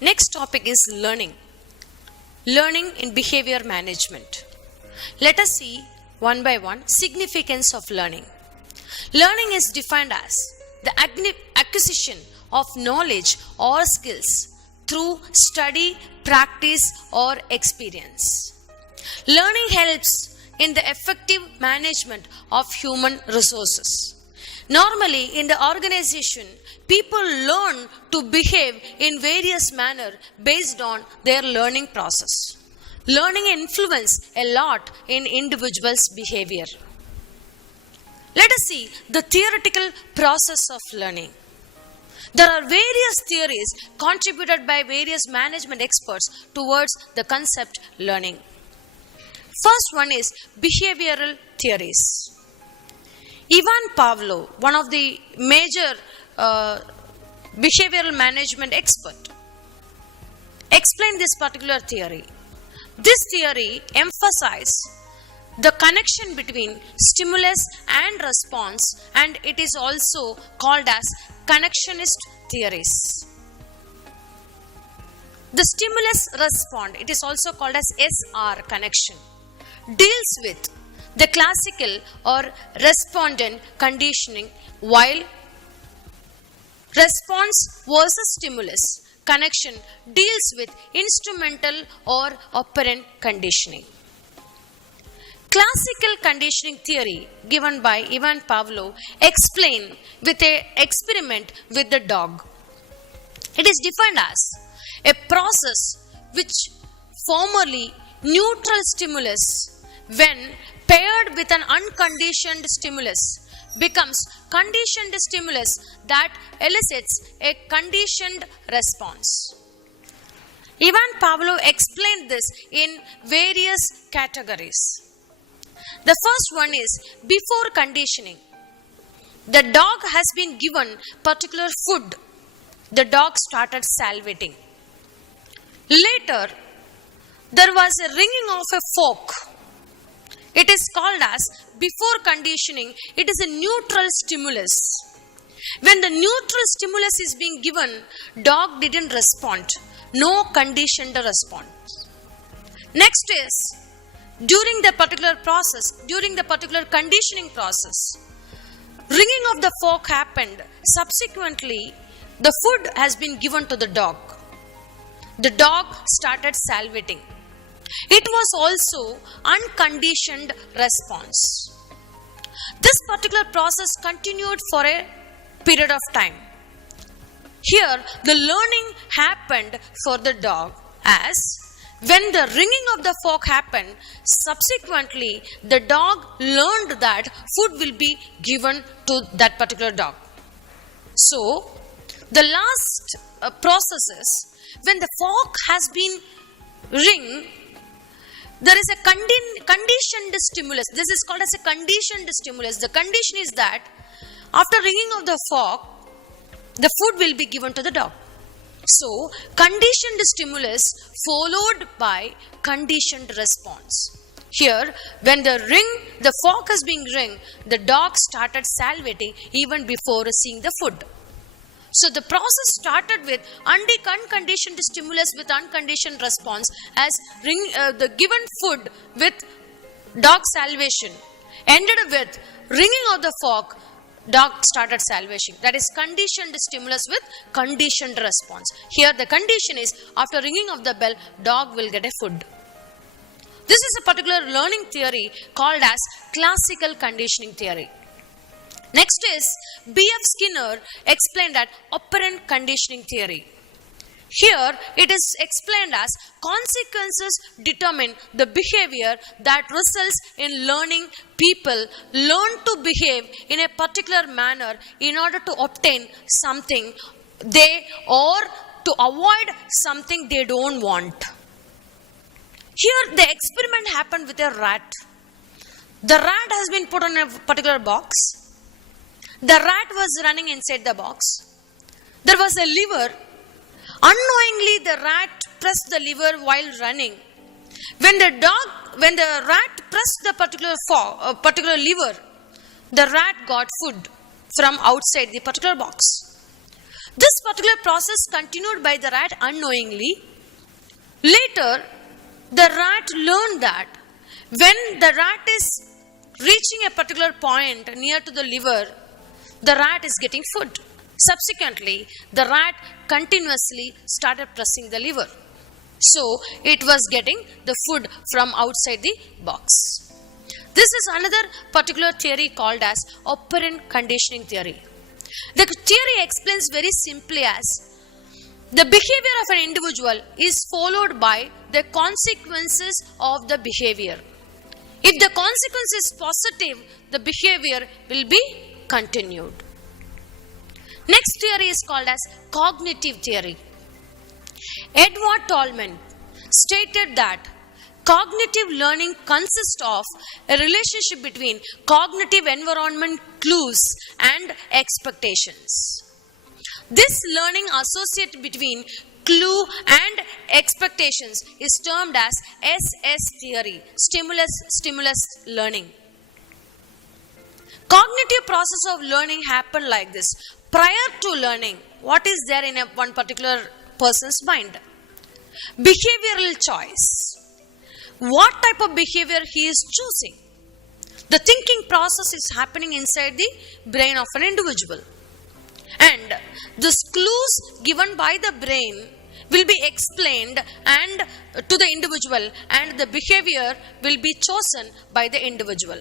Next topic is learning. Learning in behavior management. Let us see one by one significance of learning. Learning is defined as the acquisition of knowledge or skills through study, practice, or experience. Learning helps in the effective management of human resources. Normally, in the organization, people learn to behave in various manners based on their learning process. Learning influences a lot in individuals' behavior. Let us see the theoretical process of learning. There are various theories contributed by various management experts towards the concept learning. First one is behavioral theories. Ivan Pavlov, one of the major behavioral management expert, explained this particular theory. This theory emphasizes the connection between stimulus and response, and it is also called as connectionist theories. The stimulus response, it is also called as SR connection, deals with the classical or respondent conditioning, while response versus stimulus connection deals with instrumental or operant conditioning. Classical conditioning theory given by Ivan Pavlov explained with an experiment with the dog. It is defined as a process which formerly neutral stimulus, when paired with an unconditioned stimulus, becomes conditioned stimulus that elicits a conditioned response. Ivan Pavlov explained this in various categories. The first one is before conditioning. The dog has been given particular food. The dog started salivating. Later, there was a ringing of a fork. It is called as before conditioning. It is a neutral stimulus. When the neutral stimulus is being given, dog didn't respond. No conditioned response. Next is during the particular process, during the particular conditioning process, ringing of the fork happened. Subsequently, the food has been given to the dog. The dog started salivating. It was also unconditioned response. This particular process continued for a period of time. Here, the learning happened for the dog as when the ringing of the fork happened, subsequently the dog learned that food will be given to that particular dog. So, the last process is when the fork has been ring, there is a conditioned stimulus. This is called as a conditioned stimulus. The condition is that after ringing of the fork, the food will be given to the dog. So, conditioned stimulus followed by conditioned response. Here, when the fork is being ring, the dog started salivating even before seeing the food. So, the process started with unconditioned stimulus with unconditioned response as the given food with dog salivation ended with ringing of the fork. Dog started salivation. That is conditioned stimulus with conditioned response. Here the condition is after ringing of the bell, dog will get a food. This is a particular learning theory called as classical conditioning theory. Next is B.F. Skinner explained that operant conditioning theory. Here it is explained as consequences determine the behavior that results in learning. People learn to behave in a particular manner in order to obtain something or to avoid something they don't want. Here the experiment happened with a rat. The rat has been put on a particular box. The rat was running inside the box. There was a lever. Unknowingly, the rat pressed the lever while running. When the rat pressed the particular lever, the rat got food from outside the particular box. This particular process continued by the rat unknowingly. Later, the rat learned that when the rat is reaching a particular point near to the liver, the rat is getting food. Subsequently, the rat continuously started pressing the liver. So, it was getting the food from outside the box. This is another particular theory called as operant conditioning theory. The theory explains very simply as the behavior of an individual is followed by the consequences of the behavior. If the consequence is positive, the behavior will be continued. Next theory is called as cognitive theory. Edward Tolman stated that cognitive learning consists of a relationship between cognitive environment clues and expectations. This learning associate between clue and expectations is termed as SS theory, stimulus learning. Cognitive process of learning happen like this. Prior to learning, what is there in one particular person's mind? Behavioral choice. What type of behavior he is choosing? The thinking process is happening inside the brain of an individual. And the clues given by the brain will be explained and to the individual, and the behavior will be chosen by the individual.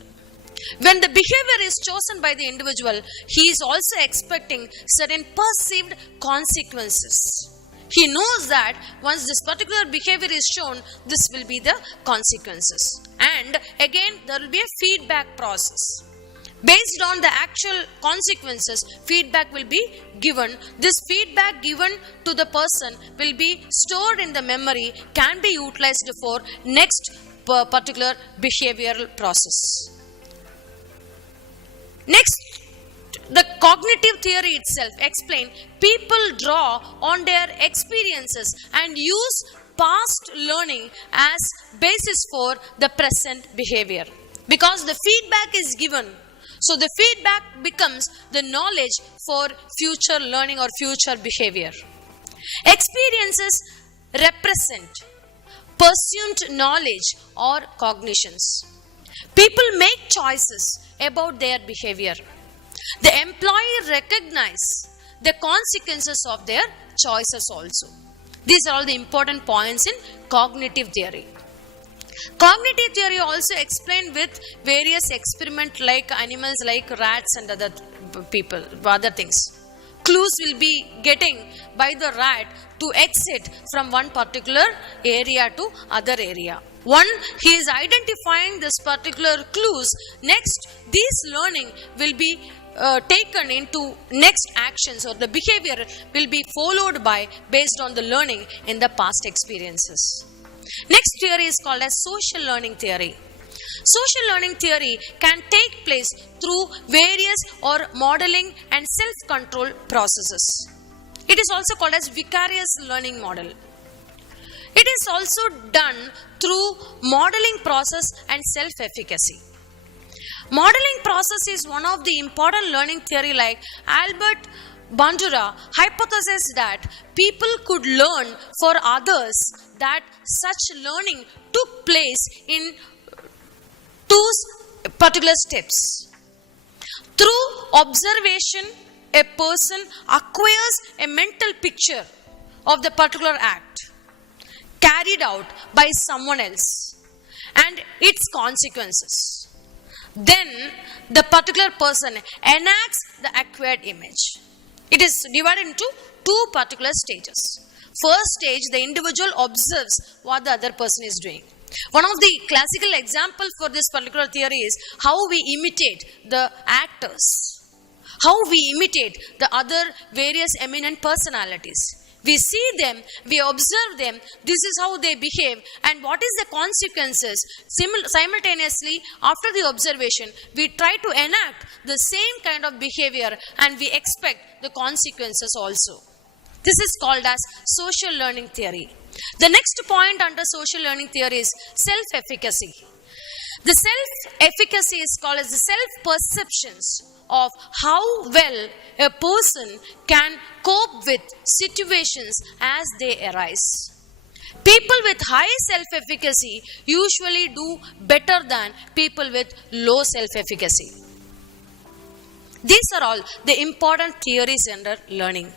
When the behavior is chosen by the individual, he is also expecting certain perceived consequences. He knows that once this particular behavior is shown, this will be the consequences. And again, there will be a feedback process. Based on the actual consequences, feedback will be given. This feedback given to the person will be stored in the memory, can be utilized for next particular behavioral process. Next, the cognitive theory itself explains people draw on their experiences and use past learning as basis for the present behavior. Because the feedback is given, so the feedback becomes the knowledge for future learning or future behavior. Experiences represent pursued knowledge or cognitions. People make choices about their behavior. The employee recognize the consequences of their choices also. These are all the important points in cognitive theory. Cognitive theory also explained with various experiments like animals like rats and other things. Clues will be getting by the rat to exit from one particular area to other area. One, he is identifying this particular clues. Next, this learning will be taken into next actions, or the behavior will be followed by based on the learning in the past experiences. Next theory is called as social learning theory. Social learning theory can take place through various or modeling and self-control processes. It is also called as vicarious learning model. It is also done through modeling process and self-efficacy. Modeling process is one of the important learning theory, like Albert Bandura hypothesizes that people could learn for others, that such learning took place in two particular steps. Through observation, a person acquires a mental picture of the particular act carried out by someone else and its consequences. Then the particular person enacts the acquired image. It is divided into two particular stages. First stage, the individual observes what the other person is doing. One of the classical examples for this particular theory is how we imitate the actors, how we imitate the other various eminent personalities. We see them, we observe them, this is how they behave, and what is the consequences. Simultaneously, after the observation, we try to enact the same kind of behavior and we expect the consequences also. This is called as social learning theory. The next point under social learning theory is self-efficacy. The self-efficacy is called as the self-perceptions of how well a person can cope with situations as they arise. People with high self-efficacy usually do better than people with low self-efficacy. These are all the important theories under learning.